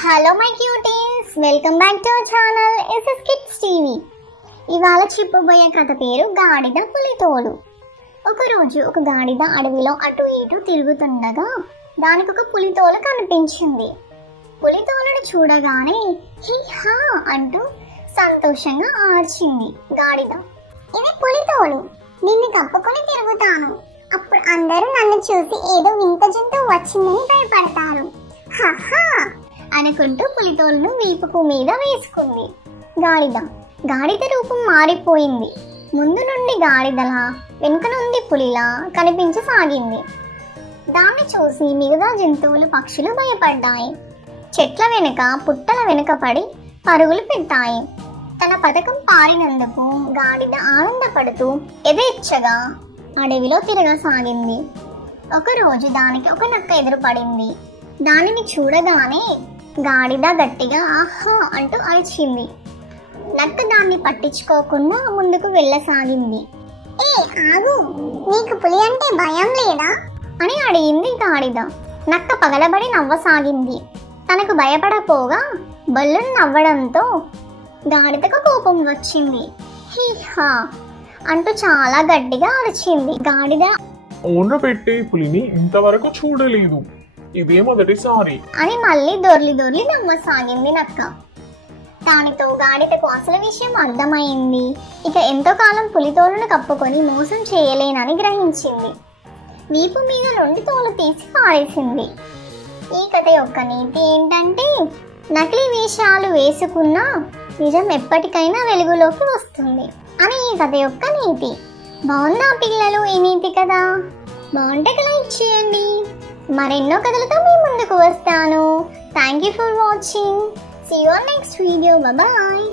Hello my cuties, welcome back to our channel SS Kids TV. ఇవాళ చెప్పబోయే కథ పేరు గాడిద పులితోలు. ఒకరోజు ఒక గాడిద అడవిలో అటు ఇటు తిరుగుతుండగా దానికి ఒక పులితోలు కనిపించింది. పులితోలును చూడగానే హీ హా అంటూ సంతోషంగా ఆర్చింది గాడిద. ఇది పులితోలు, దీన్ని కప్పుకొని తిరుగుతాను. అప్పుడు అందరూ నన్ను చూసి ఏదో వింత జంతువు వచ్చిందని భయపడతారు హహా అనుకుంటూ పులితోలును వీపుకు మీద వేసుకుంది. గాడిద రూపం మారిపోయింది. ముందు నుండి గాడిదలా, వెనుక నుండి పులిలా కనిపించసాగింది. దాన్ని చూసి మిగతా జంతువులు, పక్షులు భయపడ్డాయి. చెట్ల వెనుక, పుట్టల వెనుక పడి పరుగులు పెట్టాయి. తన పథకం పారినందుకు గాడిద ఆనందపడుతూ యథేచ్ఛగా అడవిలో తిరగసాగింది. ఒకరోజు దానికి ఒక నక్క ఎదురుపడింది. దానిని చూడగానే గాడిద గట్టిగా ఆహా అంటూ అరిచింది. నక్క దాన్ని పట్టించుకోకుండా ముందుకు వెళ్ళసాగింది. ఏ ఆగు, నీకు పులి అంటే భయం లేదా అని అడిగింది గాడిద. నక్క పగలబడి నవ్వసాగింది. తనకు భయపడపోగా బల్లును నవ్వడంతో గాడిదకు కోపం వచ్చింది. హీహా అంటూ చాలా గట్టిగా అరిచింది. గాడిద ఓన పెట్టే పులిని ఇంతవరకు చూడలేదు, ఇదే మొదటిసారి అని మళ్ళీ దొర్లి నమ్మసాగింది నక్క. దానితో గాడిదకు అసలు విషయం అర్థమైంది. ఇక ఎంతో కాలం పులితోలును కప్పుకొని మోసం చేయలేనని గ్రహించింది. వీపు మీద నుండి తోలు తీసి పారేసింది. ఈ కథ యొక్క నీతి ఏంటంటే, నకిలీ వేషాలు వేసుకున్నా నిజం ఎప్పటికైనా వెలుగులోకి వస్తుంది అని ఈ కథ యొక్క నీతి. బాగుందా పిల్లలు ఈ నీతి కదా? బాగుంటే లైక్ చేయండి. మరెన్నో కథలతో మీ ముందుకు వస్తాను. Thank you for watching. See you on next video. Bye bye.